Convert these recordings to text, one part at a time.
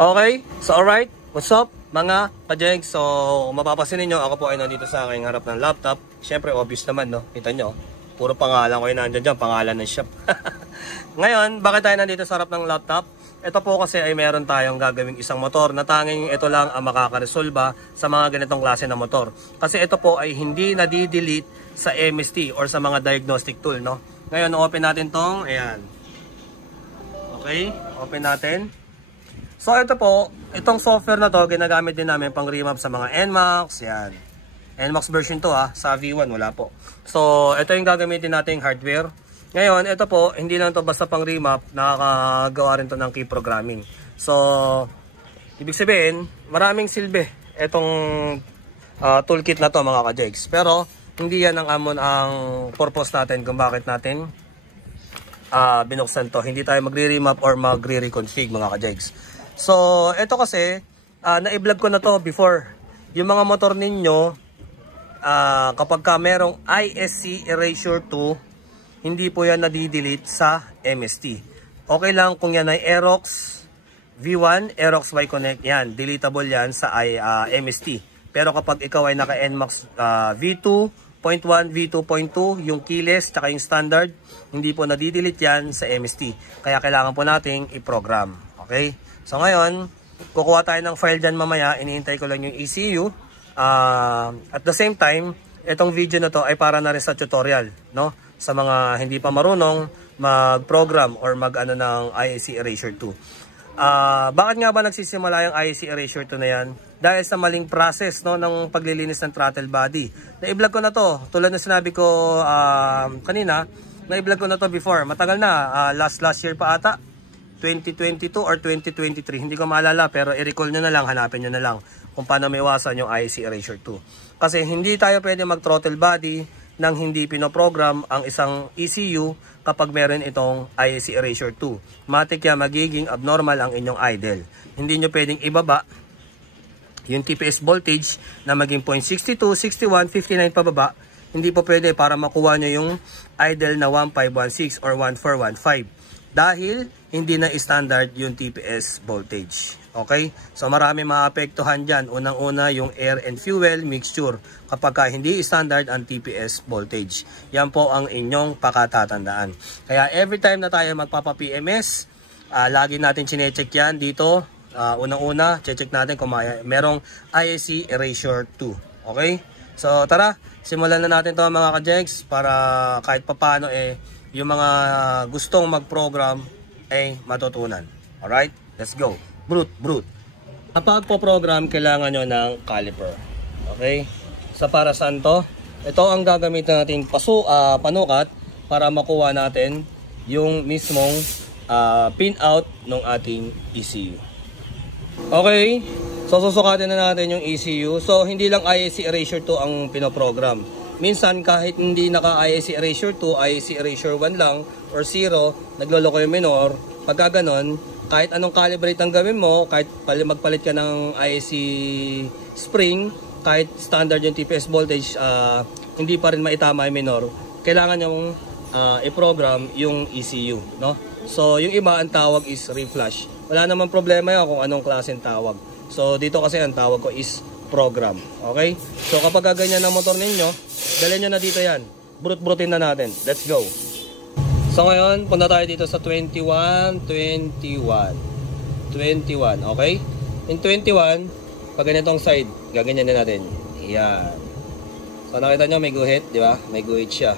Okay, so alright, what's up mga ka-jegs? So mapapasin ninyo, ako po ay nandito sa aking harap ng laptop. Siyempre obvious naman, no? Kita nyo, puro pangalan ko yung nandyan dyan, pangalan ng shop. Ngayon, bakit tayo nandito sa harap ng laptop? Ito po kasi ay meron tayong gagawing isang motor na tanging ito lang ang makakaresolba sa mga ganitong klase na motor. Kasi ito po ay hindi nadidelete sa MST or sa mga diagnostic tool, no? Ngayon, open natin tong, ayan. Okay, open natin. So ito po, itong software na to, ginagamit din namin pang remap sa mga NMAX, yan. NMAX version 2 sa V1 wala po. So ito yung gagamitin nating hardware. Ngayon, ito po, hindi lang to basta pang remap, nakakagawa rin to ng key programming. So, ibig sabihin, maraming silbi itong toolkit na to mga ka-jegs. Pero, hindi yan ang purpose natin kung bakit natin binuksan to. Hindi tayo magre-remap or magre-reconfig mga ka-jegs. So, ito kasi, na-vlog ko na to before. Yung mga motor ninyo, kapag ka merong ISC Erasure 2, hindi po yan nadidelete sa MST. Okay lang kung yan ay Aerox V1, Aerox Y-Connect, yan, deletable yan sa MST. Pero kapag ikaw ay naka NMAX V2.1, V2.2, yung keyless, tsaka yung standard, hindi po nadidelete yan sa MST. Kaya kailangan po nating i-program. Okay? So ngayon, kukuha tayo ng file dyan mamaya, iniintay ko lang yung ECU. At the same time, itong video na to ay para na rin sa tutorial, no? Sa mga hindi pa marunong mag-program or mag-ano ng ISC Erasure 2. Bakit nga ba nagsisimula yung ISC Erasure 2 na yan? Dahil sa maling process, no, ng paglilinis ng throttle body. Na-vlog ko na to. Tulad ng sinabi ko kanina, na-vlog ko na to before. Matagal na. Last year pa ata. 2022 or 2023. Hindi ko maalala pero i-recall nyo na lang, hanapin nyo na lang kung paano maiwasan yung ISC Erasure 2. Kasi hindi tayo pwede mag-throttle body nang hindi pinoprogram ang isang ECU kapag meron itong ISC Erasure 2. Matik yan, magiging abnormal ang inyong idle. Hindi nyo pwedeng ibaba yung TPS voltage na maging 0.62, 61, 59 pababa. Hindi po pwede para makuha nyo yung idle na 1516 or 1415. Dahil hindi na standard yung TPS voltage. Okay? So marami maapektuhan dyan. Unang-una yung air and fuel mixture kapag ka hindi standard ang TPS voltage. Yan po ang inyong pakatatandaan. Kaya every time na tayo magpapa-PMS, lagi natin chinecheck yan dito. Unang-una, check natin kung merong ISC Erasure 2. Okay? So tara, simulan na natin to mga ka-jegs para kahit papano yung mga gustong mag-program ay matutunan. Alright? Let's go. Brute. Kapag po program, kailangan nyo ng caliper. Okay? So para saan to? Ito ang gagamitin natin panukat para makuha natin yung mismong pin-out ng ating ECU. Okay? So susukatin na natin yung ECU. So hindi lang ISC Erasure 2 ang pinoprogram. Minsan kahit hindi naka-ISC Erasure 2, ISC Erasure 1 lang or 0, nagloloko yung minor. Pagka ganon, kahit anong calibrate ang gawin mo, kahit magpalit ka ng ISC spring, kahit standard yung TPS voltage, hindi pa rin maitama yung minor. Kailangan yung i-program yung ECU, no? So yung iba ang tawag is reflash. Wala namang problema yun kung anong klaseng tawag. So dito kasi ang tawag ko is program. Okay? So kapag ganyan ang motor ninyo, dalhin nyo na dito yan. Brute-brutin na natin. Let's go. So ngayon, punta tayo dito sa 21, okay? In 21, pag ganitong side, gaganyan na natin. Yan. So nakita nyo, may guhit, di ba? May guhit siya.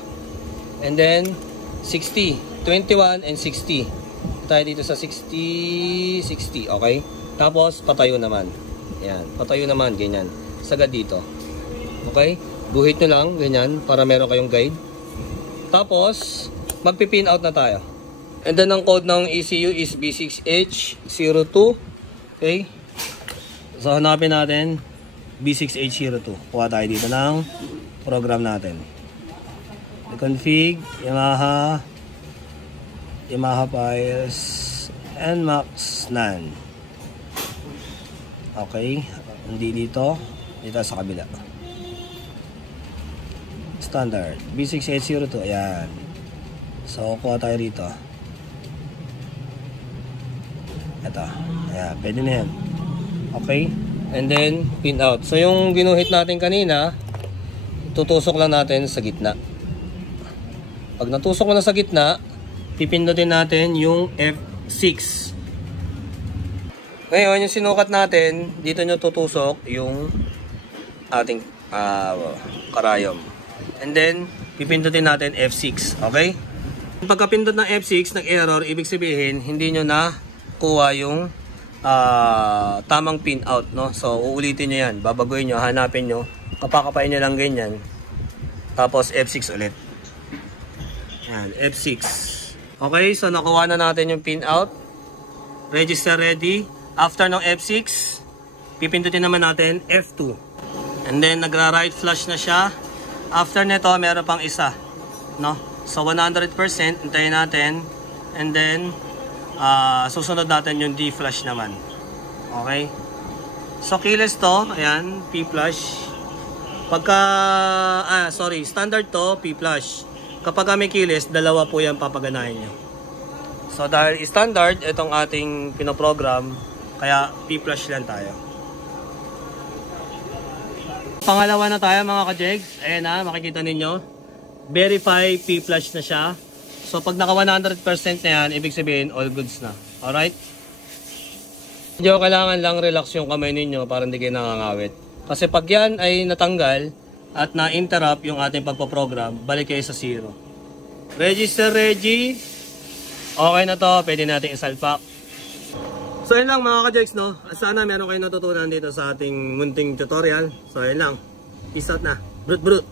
And then, 60. 21 and 60. Tayo dito sa 60, okay? Tapos, patayo naman. Yan, patayo naman, ganyan. Sagad dito. Okay? Guhit nyo lang, ganyan, para meron kayong guide. Tapos, magpipin out na tayo. And then, ang code ng ECU is B6H02. Okay? So, hanapin natin B6H02. Kuha tayo dito ng program natin. I-config, Yamaha files, NMAX NAND. Okay, hindi dito sa kabila. Standard B6H02, ayan. So kuha tayo rito. Ito. Ayan, pwede na yan. Okay? And then, pin out. So, yung ginuhit natin kanina, tutusok lang natin sa gitna. Pag natusok mo na sa gitna, pipindutin natin yung F6. Ngayon, yung sinukat natin, dito nyo tutusok yung ating karayom. And then, pipindutin natin F6. Okay? Pagkapindot ng F6, nag-error, ibig sabihin, hindi nyo na kuha yung tamang pin out. No? So, uulitin nyo yan. Babaguhin nyo, hanapin nyo. Kapakapain nyo lang ganyan. Tapos, F6 ulit. Yan, F6. Okay, so nakuha na natin yung pin out. Register ready. After ng F6, pipindutin naman natin F2. And then, nagra-right flush na siya. After nito, meron pang isa. No? So, 100%, hintayin natin. And then, susunod natin yung D-flush naman. Okay? So, keyless to. Ayan, P-flush. Pagka, standard to, P-flush. Kapag may keyless, dalawa po yan papaganahin nyo. So, dahil standard, itong ating pinoprogram, kaya P-flush lang tayo. Pangalawa na tayo mga ka-jegs. Ayan na, makikita ninyo. Verify P-flush na siya. So pag naka 100% na yan, ibig sabihin all goods na. Alright? Medyo kailangan lang relax yung kamay ninyo para hindi kayo nangangawit. Kasi pag yan ay natanggal at na-interrupt yung ating pagpaprogram, balik kayo sa 0. Register ready. Okay na to, pwede natin isalpak. So yun lang mga ka-jegs, no? Sana meron kayo natutunan dito sa ating munting tutorial. So yun lang. Peace out na. Brut brut.